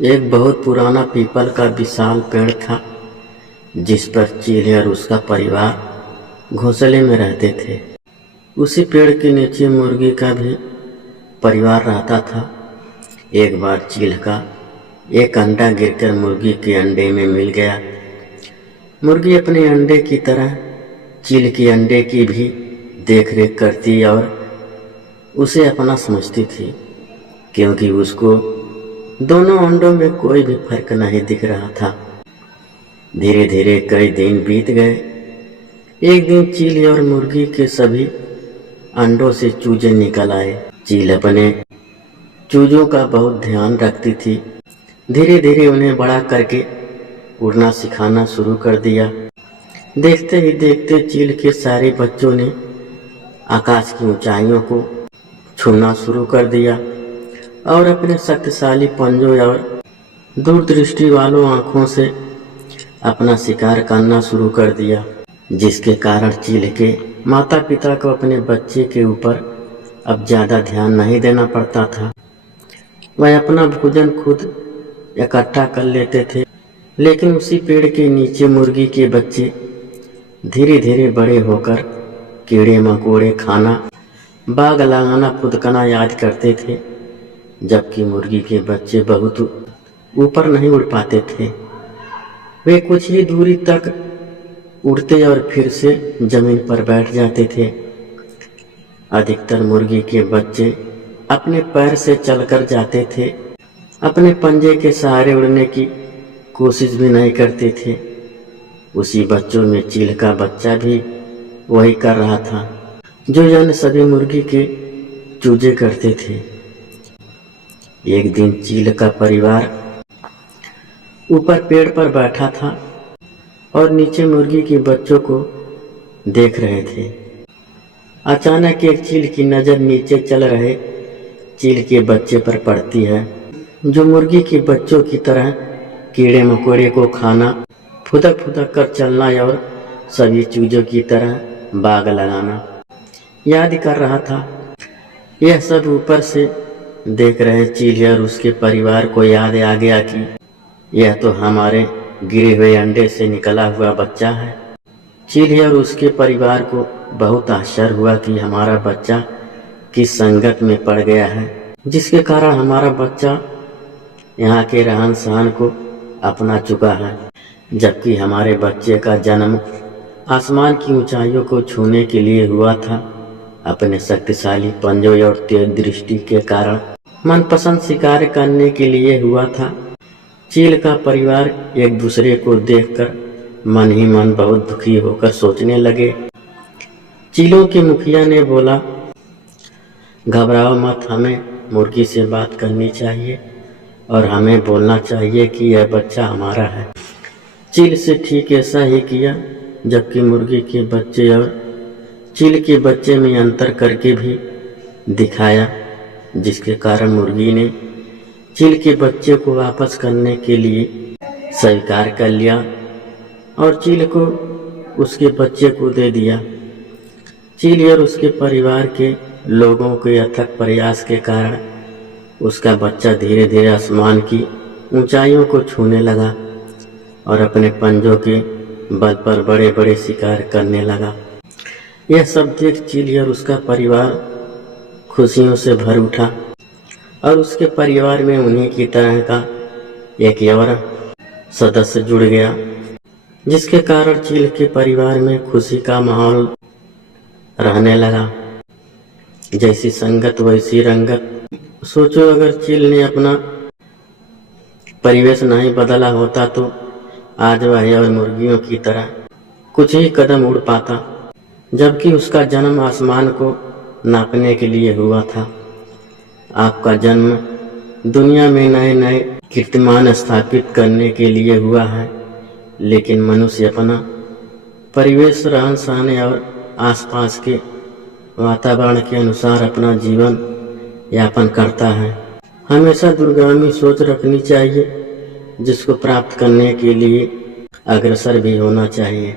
एक बहुत पुराना पीपल का विशाल पेड़ था, जिस पर चील और उसका परिवार घोंसले में रहते थे। उसी पेड़ के नीचे मुर्गी का भी परिवार रहता था। एक बार चील का एक अंडा गिरकर मुर्गी के अंडे में मिल गया। मुर्गी अपने अंडे की तरह चील के अंडे की भी देखरेख करती और उसे अपना समझती थी, क्योंकि उसको दोनों अंडों में कोई भी फर्क नहीं दिख रहा था। धीरे धीरे कई दिन बीत गए। एक दिन चील और मुर्गी के सभी अंडों से चूजे निकल आए। चील अपने चूजों का बहुत ध्यान रखती थी। धीरे धीरे उन्हें बड़ा करके उड़ना सिखाना शुरू कर दिया। देखते ही देखते चील के सारे बच्चों ने आकाश की ऊंचाइयों को छूना शुरू कर दिया और अपने शक्तिशाली पंजों और दूरदृष्टि वालों आँखों से अपना शिकार करना शुरू कर दिया, जिसके कारण चील के माता पिता को अपने बच्चे के ऊपर अब ज़्यादा ध्यान नहीं देना पड़ता था। वह अपना भोजन खुद इकट्ठा कर लेते थे, लेकिन उसी पेड़ के नीचे मुर्गी के बच्चे धीरे धीरे बड़े होकर कीड़े मकोड़े खाना, बाग लगाना, फुदकना याद करते थे, जबकि मुर्गी के बच्चे बहुत ऊपर नहीं उड़ पाते थे। वे कुछ ही दूरी तक उड़ते और फिर से जमीन पर बैठ जाते थे। अधिकतर मुर्गी के बच्चे अपने पैर से चलकर जाते थे, अपने पंजे के सहारे उड़ने की कोशिश भी नहीं करते थे। उसी बच्चों में चील का बच्चा भी वही कर रहा था जो अन्य सभी मुर्गी के चूजे करते थे। एक दिन चील का परिवार ऊपर पेड़ पर बैठा था और नीचे मुर्गी के बच्चों को देख रहे थे। अचानक एक चील की नज़र नीचे चल रहे चील के बच्चे पर पड़ती है, जो मुर्गी के बच्चों की तरह कीड़े मकोड़े को खाना, फुदक फुदक कर चलना और सभी चूजों की तरह बाग लगाना याद कर रहा था। यह सब ऊपर से देख रहे चील और उसके परिवार को याद आ गया कि यह तो हमारे गिरे हुए अंडे से निकला हुआ बच्चा है। चील और उसके परिवार को बहुत आश्चर्य हुआ कि हमारा बच्चा किस संगत में पड़ गया है, जिसके कारण हमारा बच्चा यहाँ के रहन सहन को अपना चुका है, जबकि हमारे बच्चे का जन्म आसमान की ऊंचाइयों को छूने के लिए हुआ था। अपने शक्तिशाली पंजों और तेज दृष्टि के कारण मनपसंद शिकार करने के लिए हुआ था। चील का परिवार एक दूसरे को देखकर मन ही मन बहुत दुखी होकर सोचने लगे। चीलों के मुखिया ने बोला, घबराओ मत, हमें मुर्गी से बात करनी चाहिए और हमें बोलना चाहिए कि यह बच्चा हमारा है। चील से ठीक ऐसा ही किया, जबकि मुर्गी के बच्चे और चील के बच्चे में अंतर करके भी दिखाया, जिसके कारण मुर्गी ने चील के बच्चे को वापस करने के लिए स्वीकार कर लिया और चील को उसके बच्चे को दे दिया। चील और उसके परिवार के लोगों के अथक प्रयास के कारण उसका बच्चा धीरे धीरे आसमान की ऊंचाइयों को छूने लगा और अपने पंजों के बल पर बड़े बड़े शिकार करने लगा। यह सब देख चील और उसका परिवार खुशियों से भर उठा और उसके परिवार में उन्हीं की तरह का एक और सदस्य जुड़ गया, जिसके कारण चील के परिवार में खुशी का माहौल रहने लगा। जैसी संगत वैसी रंगत। सोचो, अगर चील ने अपना परिवेश नहीं बदला होता तो आज वह और मुर्गियों की तरह कुछ ही कदम उड़ पाता, जबकि उसका जन्म आसमान को नापने के लिए हुआ था। आपका जन्म दुनिया में नए नए कीर्तिमान स्थापित करने के लिए हुआ है, लेकिन मनुष्य अपना परिवेश, रहन सहन और आसपास के वातावरण के अनुसार अपना जीवन यापन करता है। हमेशा दूरगामी सोच रखनी चाहिए, जिसको प्राप्त करने के लिए अग्रसर भी होना चाहिए।